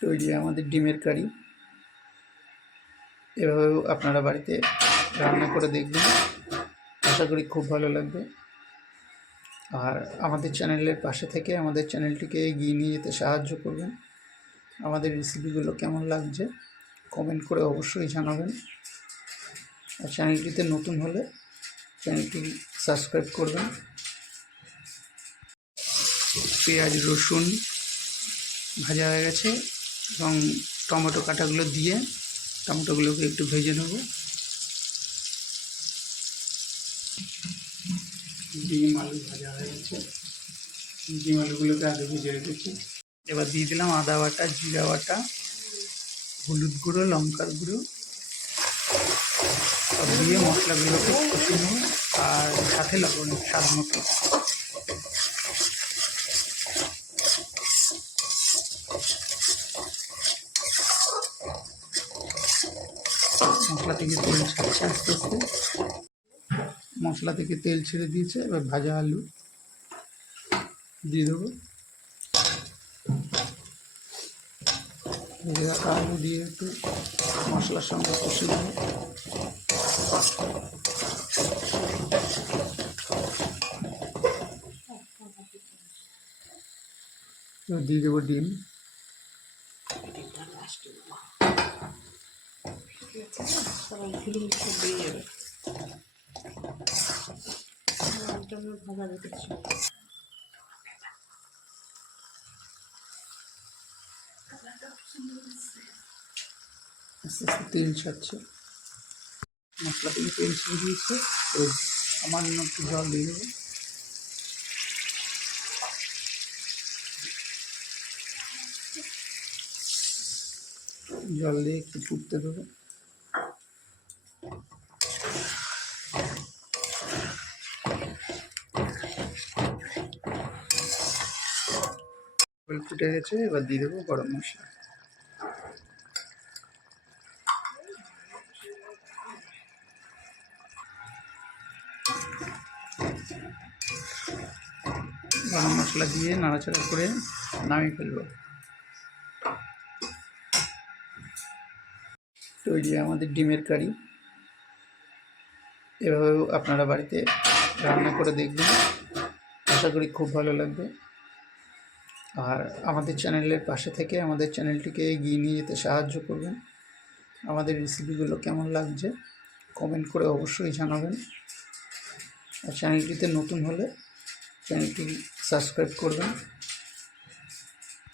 তৈরি আমাদের ডিমের কারি। এভাবেও আপনারা বাড়িতে রান্না করে দেখবেন, আশা করি খুব ভালো লাগবে। আর আমাদের চ্যানেলের পাশে থেকে আমাদের চ্যানেলটিকে এগিয়ে নিয়ে যেতে সাহায্য করবেন। আমাদের রেসিপিগুলো কেমন লাগছে কমেন্ট করে অবশ্যই জানাবেন। আর চ্যানেলটিতে নতুন হলে চ্যানেলটি সাবস্ক্রাইব করবেন। পেঁয়াজ রসুন ভাজা হয়ে গেছে এবং টমেটো কাটাগুলো দিয়ে টমেটোগুলোকে একটু ভেজে নেব। ডিম আলু ভাজা হয়ে গেছে, ডিম আলুগুলোকে আগে ভেজে রেখেছি। এবার দিয়ে দিলাম আদা বাটা, জিরা বাটা, হলুদ গুঁড়ো, লঙ্কার গুঁড়ো সব দিয়ে মশলাগুলোকে কষিয়ে নেব। আর সাথে লবণ স্বাদ মতো। মশলা থেকে তেল ছাড়ছে আস্তে আস্তে, মশলা থেকে তেল ছেড়ে দিয়েছে। এবার ভাজা আলু দিয়ে দেবো। ভেজে রাখা আলু দিয়ে একটু মশলার সঙ্গে কষে দেবো। এবার দিয়ে দেবো ডিম। আস্তে আস্তে তেল ছাড়ছে, মশলা থেকে তেল ছেড়ে দিয়েছে। সামান্য একটু জল দিয়ে দেবো। জল দিয়ে একটু ফুটতে দেবো। ফুটে গেছে, এবার দিয়ে দেবো গরম মশলা। গরম মশলা দিয়ে নাড়াচাড়া করে নামিয়ে ফেলবো। তৈরি আমাদের ডিমের কারি। এভাবেও আপনারা বাড়িতে রান্না করে দেখবেন, আশা করি খুব ভালো লাগবে। আর আমাদের চ্যানেলের পাশে থেকে আমাদের চ্যানেলটিকে এগিয়ে নিয়ে যেতে সাহায্য করবেন। আমাদের রেসিপিগুলো কেমন লাগছে কমেন্ট করে অবশ্যই জানাবেন। আর চ্যানেলটিতে নতুন হলে চ্যানেলটি সাবস্ক্রাইব করবেন।